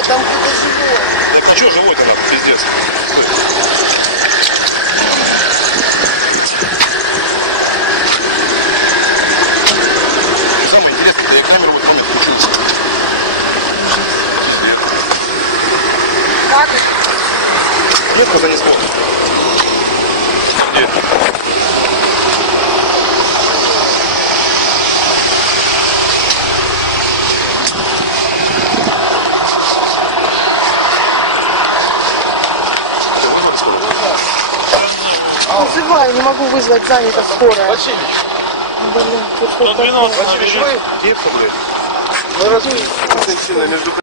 Нет, там кто-то живой. Так а что живой-то надо, пиздец? Стой. И самое интересное, да я камеру вот помню включил. Как это? Нет, когда не смотрит. Где? Вызываю, не могу вызвать, занята скорая. Васильевич. Блин, тут что-то такое. Васильевич, вы? Где, блядь? Мы разбили сильно между